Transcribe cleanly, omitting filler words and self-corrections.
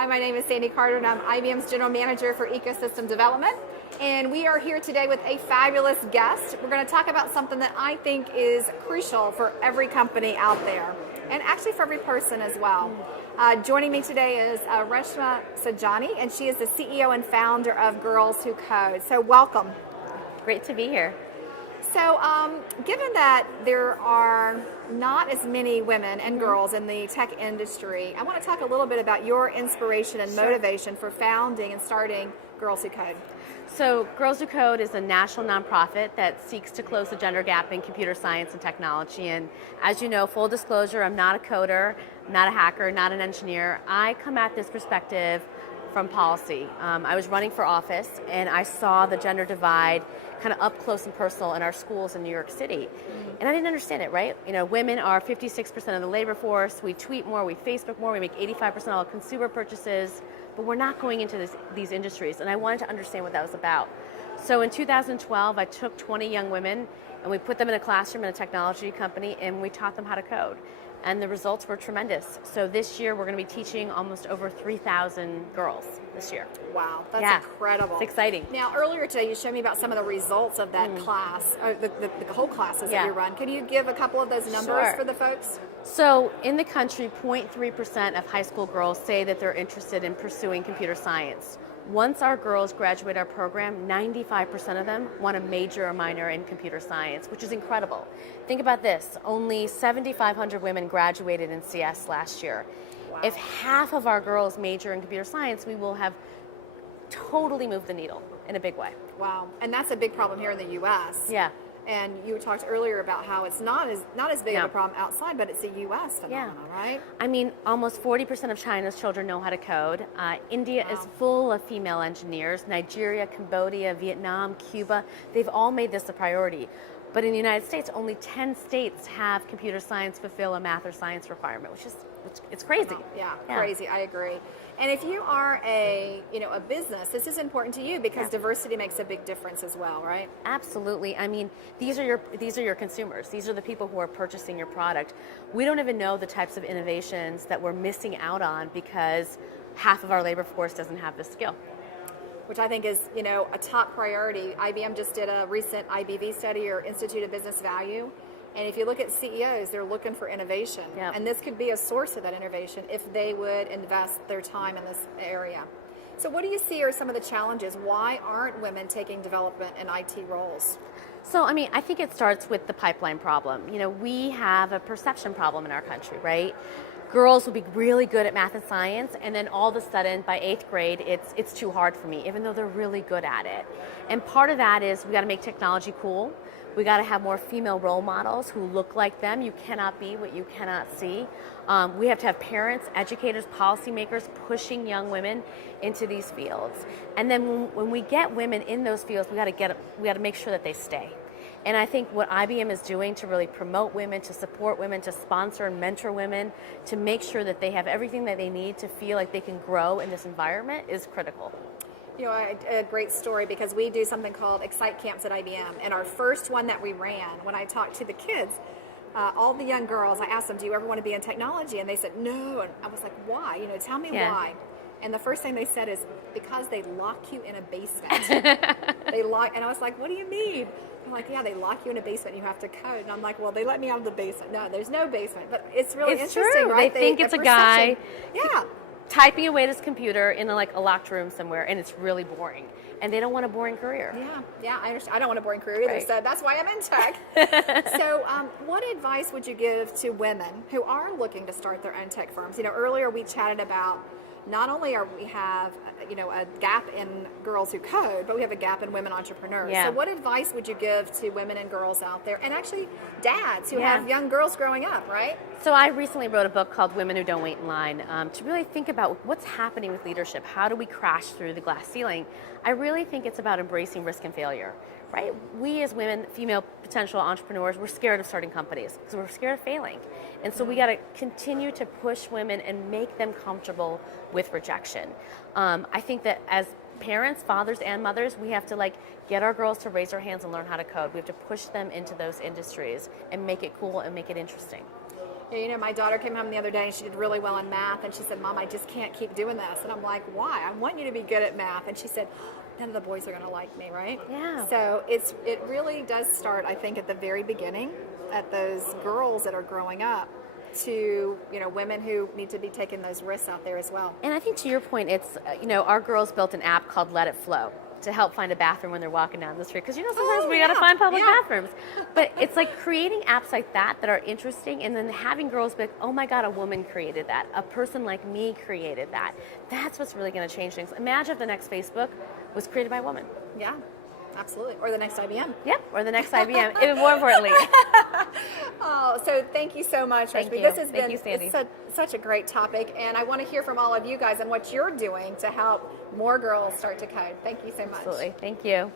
Hi, my name is Sandy Carter, and I'm IBM's General Manager for Ecosystem Development. And we are here today with a fabulous guest. We're going to talk about something that I think is crucial for every company out there, and actually for every person as well. Joining me today is Reshma Saujani, and she is the CEO and founder of Girls Who Code. So welcome. Great to be here. So given that there are not as many women and girls in the tech industry, I want to talk a little bit about your inspiration and motivation for founding and starting Girls Who Code. So Girls Who Code is a national nonprofit that seeks to close the gender gap in computer science and technology. And as you know, full disclosure, I'm not a coder, not a hacker, not an engineer. I come at this perspective from policy. I was running for office and I saw the gender divide kind of up close and personal in our schools in New York City. And I didn't understand it, right? You know, women are 56% of the labor force, we tweet more, we Facebook more, we make 85% of all consumer purchases, but we're not going into these industries, and I wanted to understand what that was about. So in 2012, I took 20 young women and we put them in a classroom in a technology company and we taught them how to code. And the results were tremendous. So this year we're going to be teaching almost over 3,000 girls this year. Wow, that's incredible. It's exciting. Now, earlier today you showed me about some of the results of that class, the whole classes that you run. Can you give a couple of those numbers for the folks? So in the country, 0.3% of high school girls say that they're interested in pursuing computer science. Once our girls graduate our program, 95% of them want a major or minor in computer science, which is incredible. Think about this, only 7,500 women graduated in CS last year. Wow. If half of our girls major in computer science, we will have totally moved the needle in a big way. Wow, and that's a big problem here in the U.S. Yeah. And you talked earlier about how it's not as big of a problem outside, but it's a U.S. phenomenon, right? I mean, almost 40% of China's children know how to code. India is full of female engineers. Nigeria, Cambodia, Vietnam, Cuba, they've all made this a priority. But in the United States, only 10 states have computer science fulfill a math or science requirement, which is it's crazy. Yeah, crazy. I agree. And if you are a business, this is important to you because diversity makes a big difference as well, right? Absolutely. I mean, these are your consumers. These are the people who are purchasing your product. We don't even know the types of innovations that we're missing out on because half of our labor force doesn't have this skill. Which I think is, a top priority. IBM just did a recent IBV study, or Institute of Business Value. And if you look at CEOs, they're looking for innovation. Yep. And this could be a source of that innovation if they would invest their time in this area. So what do you see are some of the challenges? Why aren't women taking development and IT roles? So, I mean, I think it starts with the pipeline problem. We have a perception problem in our country, right? Girls will be really good at math and science, and then all of a sudden, by 8th grade, it's too hard for me, even though they're really good at it. And part of that is we got to make technology cool. We got to have more female role models who look like them. You cannot be what you cannot see. We have to have parents, educators, policymakers pushing young women into these fields. And then when we get women in those fields, we got to make sure that they stay. And I think what IBM is doing to really promote women, to support women, to sponsor and mentor women, to make sure that they have everything that they need to feel like they can grow in this environment is critical. A great story, because we do something called Excite Camps at IBM. And our first one that we ran, when I talked to the kids, all the young girls, I asked them, do you ever want to be in technology? And they said, no. And I was like, why? Tell me why. And the first thing they said is, because they lock you in a basement. And I was like, what do you mean? I'm like, yeah, they lock you in a basement and you have to code. And I'm like, well, they let me out of the basement. No, there's no basement. But it's really interesting, true. right? They think it's a guy typing away at his computer in a locked room somewhere, and it's really boring. And they don't want a boring career. Yeah, I understand. I don't want a boring career either, so that's why I'm in tech. So what advice would you give to women who are looking to start their own tech firms? Earlier we chatted about not only are we have a gap in girls who code, but we have a gap in women entrepreneurs. So what advice would you give to women and girls out there, and actually dads who have young girls growing up, right? So I recently wrote a book called Women Who Don't Wait in Line to really think about what's happening with leadership. How do we crash through the glass ceiling? I really think it's about embracing risk and failure, right? We as women, female potential entrepreneurs, we're scared of starting companies because we're scared of failing. And so we got to continue to push women and make them comfortable with rejection. I think that as parents, fathers and mothers, we have to get our girls to raise their hands and learn how to code. We have to push them into those industries and make it cool and make it interesting. Yeah, you know, my daughter came home the other day and she did really well in math, and she said, Mom, I just can't keep doing this. And I'm like, why? I want you to be good at math. And she said, none of the boys are going to like me, right? Yeah. So it really does start, I think, at the very beginning, at those girls that are growing up, to, you know, women who need to be taking those risks out there as well. And I think to your point, it's, you know, our girls built an app called Let It Flow to help find a bathroom when they're walking down the street. Because, you know, sometimes we got to find public bathrooms. But it's like creating apps like that that are interesting, and then having girls be like, oh my God, a woman created that. A person like me created that. That's what's really going to change things. Imagine if the next Facebook was created by a woman. Yeah, absolutely. Or the next IBM. Yep, or the next IBM, even more importantly. Oh, so thank you so much, Thank Reshma. you. This has Thank been you, Sandy. such a great topic, and I want to hear from all of you guys and what you're doing to help more girls start to code. Thank you so much. Absolutely. Thank you.